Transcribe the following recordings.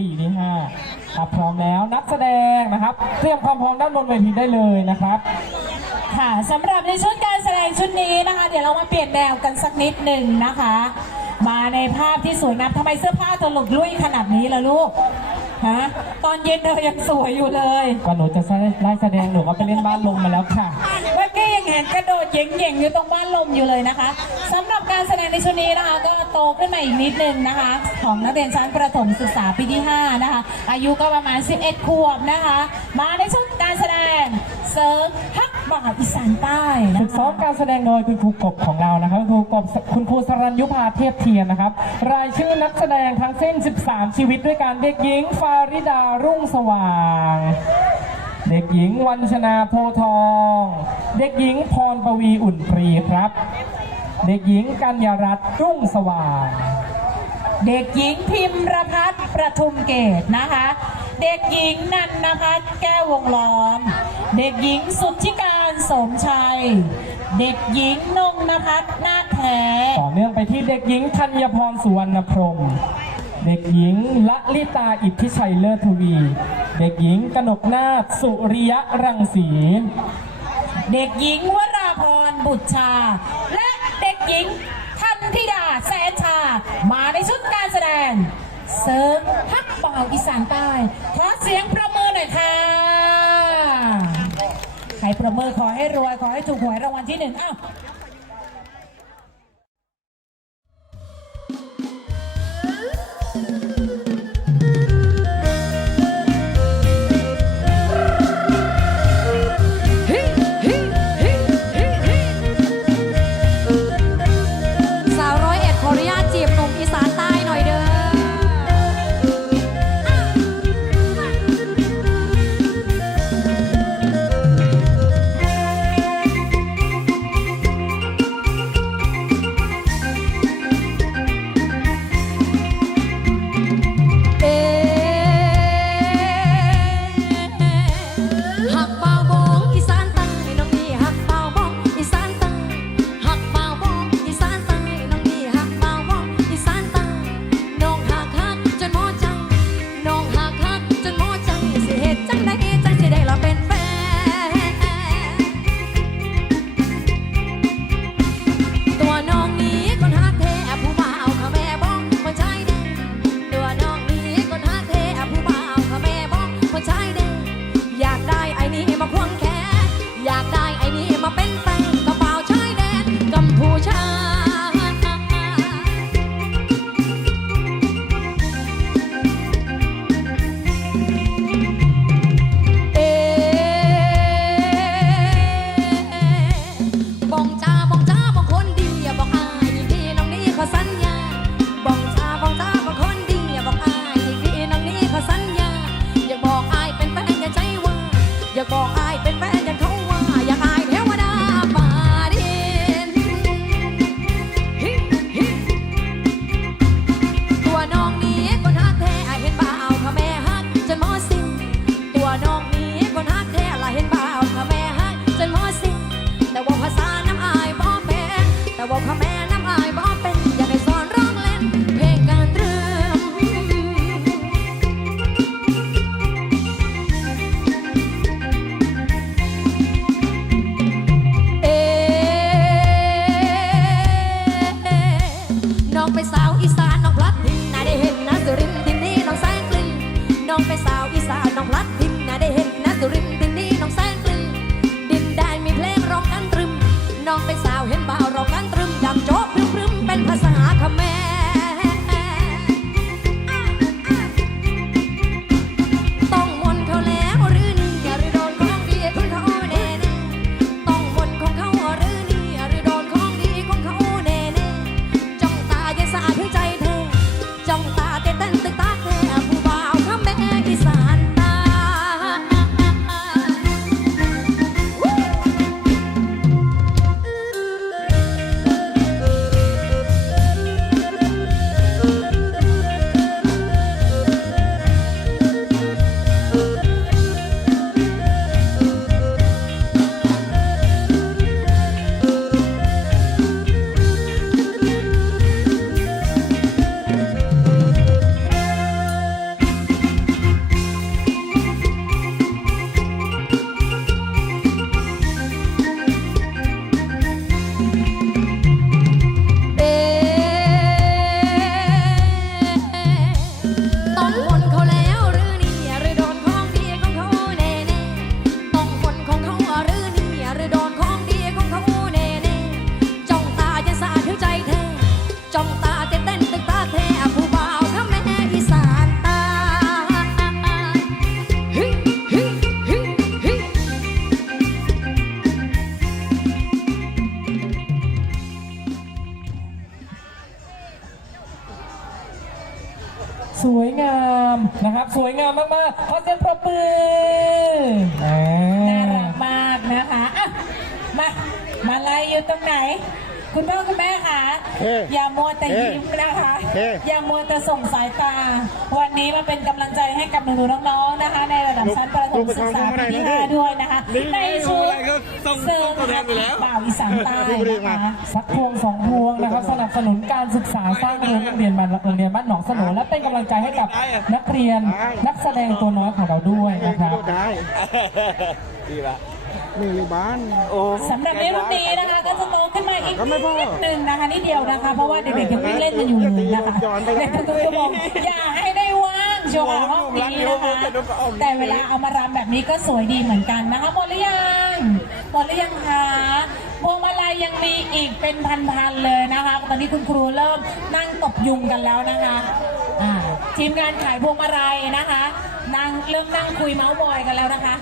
ปีที่ห้าครับพร้อมแล้วนักแสดงนะครับ เตรียมความพร้อมด้านบนเวทีได้เลยนะครับ ค่ะสำหรับในชุดการแสดงชุดนี้นะคะ เดี๋ยวเรามาเปลี่ยนแนวกันสักนิดหนึ่งนะคะ มาในภาพที่สวยงามทำไมเสื้อผ้าเธอหลุดลุ่ยขนาดนี้ล่ะลูกฮะตอนเย็นเธอยังสวยอยู่เลยก่อนหนูจะไล่แสดงหนูก็ไปเล่นบ้านลมมาแล้วค่ะเมื่อกี้ ยังกระโดดเย่งๆอยู่ตรงบ้านลมอยู่เลยนะคะสำหรับการแสดงในชุดนี้นะคะ ก็โตขึ้นมาอีกนิดนึงนะคะ ของนักเรียนชั้นประถมศึกษาปีที่5นะคะ อายุก็ประมาณ 11 ขวบนะคะ มาในชุดการแสดงเซิร์ฟฮักบ่าอีสานใต้นะฝึกซ้อคะมการแสดงโดยคุณครูกบของเรานะครับคุณครูกบคุณครูสรัญยุพาเทพเทียนนะครับ รายชื่อนักแสดงทั้งสิ้น 13 ชีวิตด้วยกันเด็กหญิงฟาริดารุ่งสว่าง เด็กหญิงวันชนาโพทอง เด็กหญิงพรปวีอุ่นปรีครับ เด็กหญิงกัญญารัตน์รุ่งสว่าง เด็กหญิงพิมรพัฒน์ประทุมเกตนะคะ เด็กหญิงนันนพัฒน์แก้ววงล้อม เด็กหญิงสุทธิการสมชัย เด็กหญิงนงนภัฒน์นาคแท้ต่อเนื่องไปที่เด็กหญิงธัญพรสุวรรณพรหมเด็กหญิงละลิตาอิทธิชัยเลิศทวี เด็กหญิงกนกนาถสุริยะรังสี เด็กหญิงวราพรบุตรชา และเด็กหญิงทันธิดาแสนชา มาในชุดการแสดงเซิร์ฟฮักบ่าอีสานใต้ ขอเสียงประมือหน่อยค่ะ ใครประมือขอให้รวยขอให้ถูกหวยรางวัลที่หนึ่งอ้าว ขอเสียงปรบมืออ่าน่ารักมากนะคะอะมามาไล่อยู่ตรงไหน คุณพ่อคุณแม่คะเอ๊ะอย่ามัวแต่ยิ้มนะคะเอ๊ะอย่ามัวแต่ส่งสายตา วันนี้มาเป็นกำลังใจให้กับหนูๆน้องๆนะคะ ในระดับชั้นประถมศึกษาปีที่ห้าด้วยนะคะ ในชุดเสริมบ่าวอีสานใต้นะคะสักพวงสองพวงนะครับสนับสนุนการศึกษาสร้างโรงเรียนบ้านโรงเรียนบ้านหนองสโหนและเป็นกำลังใจให้กับนักเรียนนักแสดงตัวน้อยของเราด้วยนะครับได้ดีละ มีในบ้าน โอ้สำหรับในรุ่นนี้นะคะก็จะโตขึ้นมาอีกก็ไม่พอนิดนึงนะคะนิดเดียวนะคะ เพราะว่าเด็กๆยังไม่เล่นกันอยู่เลยนะคะย้อนไปแล้วเด็กทุกชั่วโมงอย่าให้ได้ว่างโชว์ห้องนี้นะคะแต่เวลาเอามารำแบบนี้ก็สวยดีเหมือนกันนะคะหมดหรือยังหมดหรือยังคะพวงมาลัยยังมีอีกเป็นพันๆเลยนะคะ ตอนนี้คุณครูเริ่มนั่งตบยุงกันแล้วนะคะอ่าทีมงานขายพวงมาลัยนะคะนั่งเริ่มนั่งคุยเมาส์มอยกันแล้วนะคะ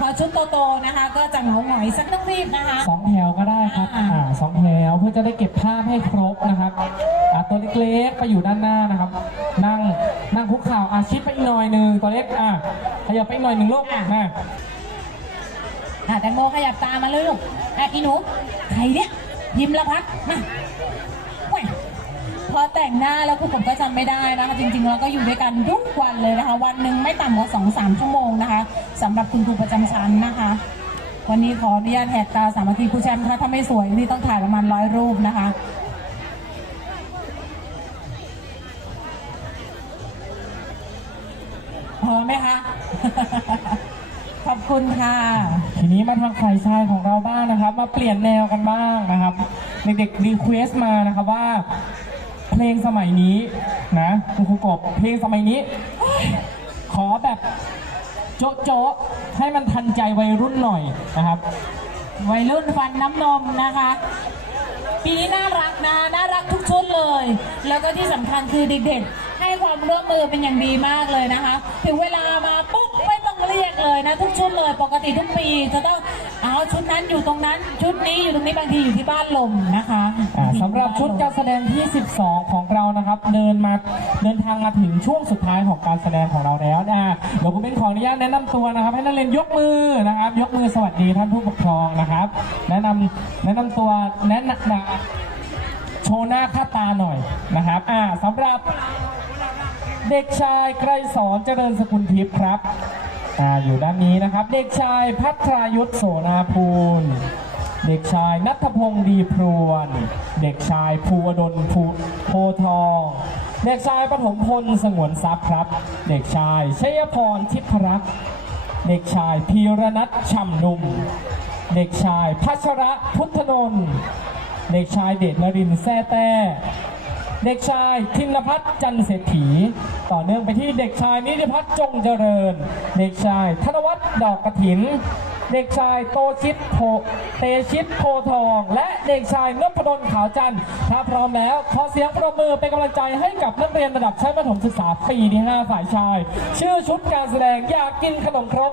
พอชุดโตๆนะคะ ก็จะเหงาหงอยสักนักรีบนะคะ สองแถวก็ได้ครับอ่าสองแถวเพื่อจะได้เก็บภาพให้ครบนะครับอ่าตัวเล็กๆไปอยู่ด้านหน้านะครับ นั่งนั่งคุกเข่าอาชิดไปอีกหน่อยหนึ่งตัวเล็กอะขยับไปอีกหน่อยหนึ่งลูกอะ นะอะแตงโมขยับตามมาเลยลูกอะอีหนูใครเนี่ยยิ้มละพัดมาแหว่พอแต่งหน้าแล้วคุณผมก็จำไม่ได้นะคะจริงๆเราก็อยู่ด้วยกันทุกวันเลยนะคะ วันหนึ่งไม่ต่ำกว่าสองสามชั่วโมงนะคะ สำหรับคุณครูประจำชั้นนะคะ วันนี้ขออนุญาตแหกตาสามัคคีครูแชมป์คะถ้าไม่สวยนี่ต้องถ่ายประมาณร้อยรูปนะคะพอไหมคะขอบคุณค่ะ ทีนี้มาทางฝ่ายชายของเราบ้างนะครับ มาเปลี่ยนแนวกันบ้างนะครับเด็กๆรีเควส์มานะครับว่า เพลงสมัยนี้นะคุณครูกบเพลงสมัยนี้ ขอแบบ โจ๊ะโจ๊ะให้มันทันใจวัยรุ่นหน่อยนะครับ วัยรุ่นฟันน้ำนมนะคะ ปีนี้น่ารักนะน่ารักทุกชุดเลย แล้วก็ที่สำคัญคือเด็กๆให้ความร่วมมือเป็นอย่างดีมากเลยนะคะ ถึงเวลามาปุ๊บไม่ต้องเรียกเลยนะทุกชุดเลยปกติทุกปีจะต้องเอาชุดนั้นอยู่ตรงนั้น ชุดนี้อยู่ตรงนี้บางทีอยู่ที่บ้านลมนะคะ สำหรับชุดการแสดงที่ 12 ของเรานะครับ เดินมาเดินทางมาถึงช่วงสุดท้ายของการแสดงของเราแล้วนะเดี๋ยวผมเป็นขออนุญาตแนะนำตัวนะครับ ให้นักเรียนยกมือนะครับ ยกมือสวัสดีท่านผู้ปกครองนะครับ แนะนำแนะนำตัวแนะนำโชว์หน้าค่าตาหน่อยนะครับอ่าสำหรับเด็กชายไกรสอนเจริญสกุลทิพย์ครับอ่าอยู่ด้านนี้นะครับ เด็กชายพัทรายุทธโสนาภูล เด็กชายนัทพงศ์ดีพรวน เด็กชายภูวดลภูโพทอง เด็กชายปฐมพลสงวนทรัพย์ครับ เด็กชายชยพรทิพรักษ์เด็กชายพีรนัทช่ำนุ่ม เด็กชายพัชระพุทธนนท์เด็กชายเดชนรินแซ่แต้เด็กชายธินพัฒน์จันเศรษฐี ต่อเนื่องไปที่เด็กชายนิติพัฒน์จงเจริญ เด็กชายธนวัฒน์ดอกกระถิน เด็กชายโตชิตโพเตชิตโพทอง และเด็กชายนพดลขาวจันทร์ถ้าพร้อมแล้วขอเสียงปรบมือเป็นกำลังใจให้กับนักเรียนระดับชั้นประถมศึกษาปีที่5ฝ่ายชาย ชื่อชุดการแสดงอยากกินขนมครก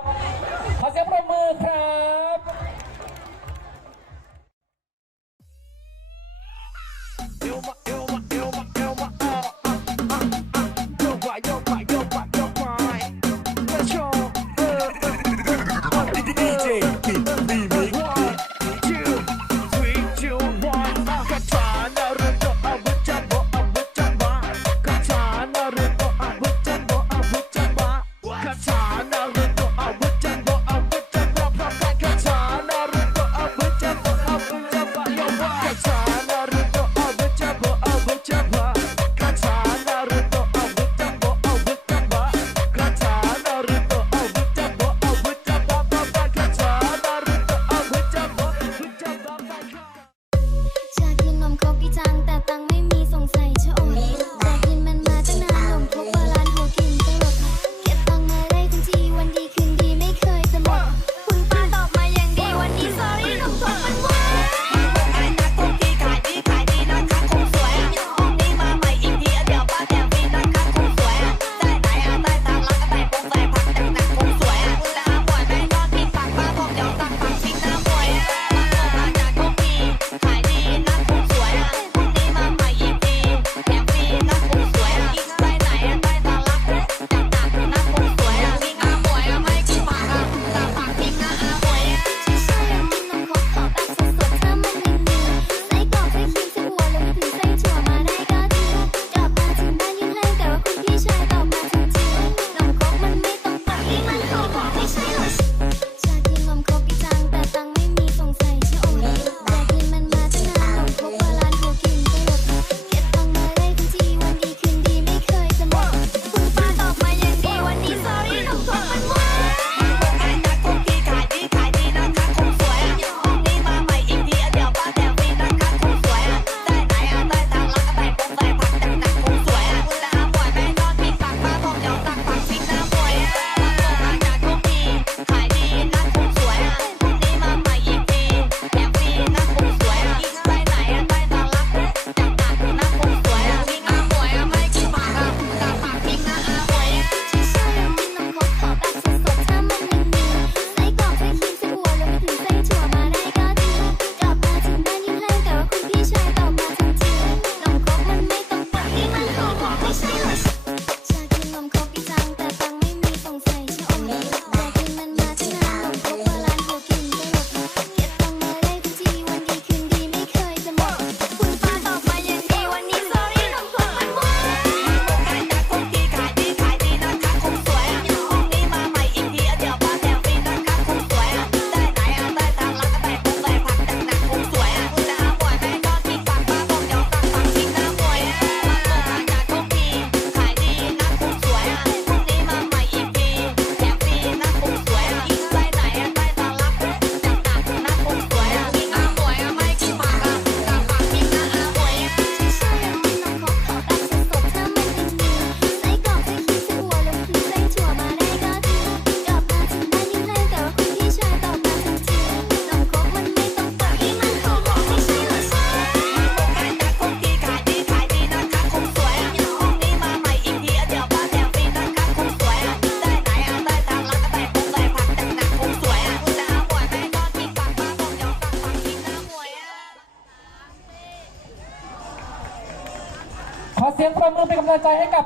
ำลังใจให้กับ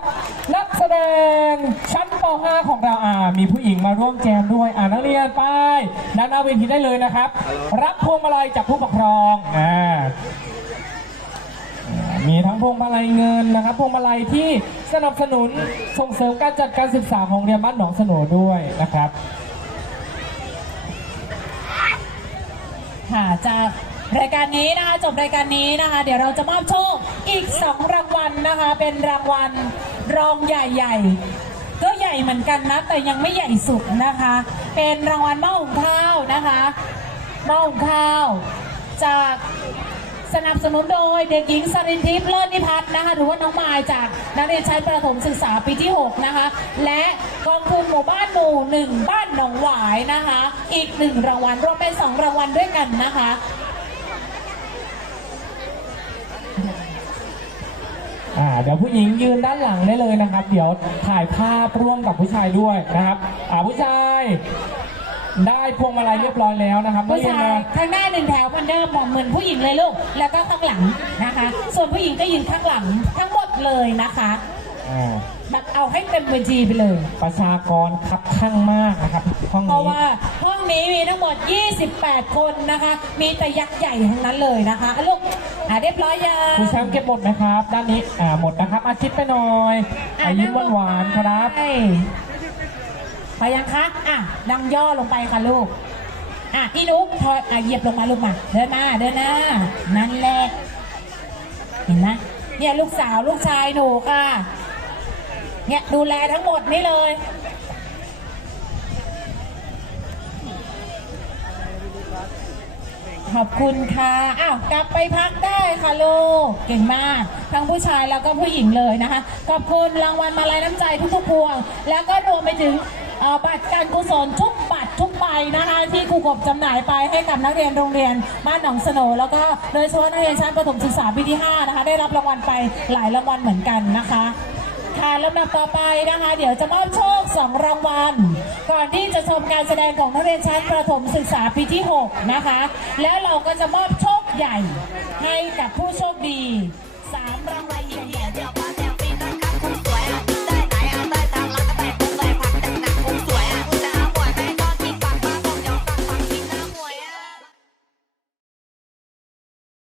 นักแสดงชั้นป .5 ของเราอ่ามีผู้หญิงมาร่วมแจมด้วยอ่านักเรียนไปด้านหน้าเวทีได้เลยนะครับ รับพวงมาลัยจากผู้ปกครองอ่ามีทั้งพวงมาลัยเงินนะครับพวงมาลัยที่สนับสนุนส่งเสริมการจัดการศึกษาของเรียนบ้านหนองสโหนด้วยนะครับ ค่ะจาก รายการนี้นะคะจบรายการนี้นะคะ เดี๋ยวเราจะมอบโชคอีก 2 รางวัลนะคะ เป็นรางวัลรองใหญ่ๆ ก็ใหญ่เหมือนกันนะ แต่ยังไม่ใหญ่สุดนะคะ เป็นรางวัลหม้อหุงข้าวนะคะหม้อหุงข้าว จากสนับสนุนโดยเด็กหญิงสรินทิพย์เลิศนิพัฒน์นะคะหรือว่าน้องมายจากนักเรียนชั้นประถมศึกษาปีที่ 6 นะคะ และกองทุนหมู่บ้านหมู่หนึ่งบ้านหนองหวายนะคะ อีกหนึ่งรางวัลรวมเป็นสองรางวัลด้วยกันนะคะ เดี๋ยวผู้หญิงยืนด้านหลังได้เลยนะครับ เดี๋ยวถ่ายภาพร่วมกับผู้ชายด้วยนะครับอ่าผู้ชาย ได้พวงมาลัยเรียบร้อยแล้วนะครับผู้ชายข้างหน้าหนึ่งแถวเหมือนเดิมเหมือนผู้หญิงเลยลูก แล้วก็ข้างหลังนะคะ ส่วนผู้หญิงก็ยืนข้างหลังทั้งหมดเลยนะคะ อ่าแบบเอาให้เต็มเวทีไปเลย ประชากรคับข้างมากนะครับห้องเพราะนี้ ว่าห้องนี้มีทั้งหมด 28 คนนะคะ มีแต่ยักษ์ใหญ่ทั้งนั้นเลยนะคะอะลูกอะเรียบร้อยยัง คุณแชมป์เก็บหมดไหมครับ ด้านนี้อ่าหมดนะครับอาชิตไปหน่อยอายิ้มหวานๆครับไปไปยังคะอะดังย่อลงไปค่ะลูก อะพี่นุ๊กถอยอะเหยียบลงมาลูกมา เดินหน้า เดินหน้า นั่นแหละ เห็นไหมเนี่ยลูกสาวลูกชายหนูค่ะ เนี่ยดูแลทั้งหมดนี่เลย ขอบคุณค่ะอ้าวกลับไปพักได้ค่ะลูกเก่งมาก ทั้งผู้ชายแล้วก็ผู้หญิงเลยนะคะ ขอบคุณรางวัลมาลัยน้ำใจทุกๆพวง แล้วก็รวมไปถึงบัตรการกุศลทุกบัตรทุกใบนะคะที่ครูกบจำหน่ายไปให้กับนักเรียนโรงเรียนบ้านหนองสโนแล้วก็โดยเฉพาะนักเรียนชั้นประถมศึกษาปีที่5นะคะได้รับรางวัลไปหลายรางวัลเหมือนกันนะคะ ค่ะลำดับต่อไปนะคะ เดี๋ยวจะมอบโชค 2 รางวัล ก่อนที่จะชมการแสดงของนักเรียนชั้นประถมศึกษาปีที่ 6 นะคะ แล้วเราก็จะมอบโชคใหญ่ให้กับผู้โชคดี3ราง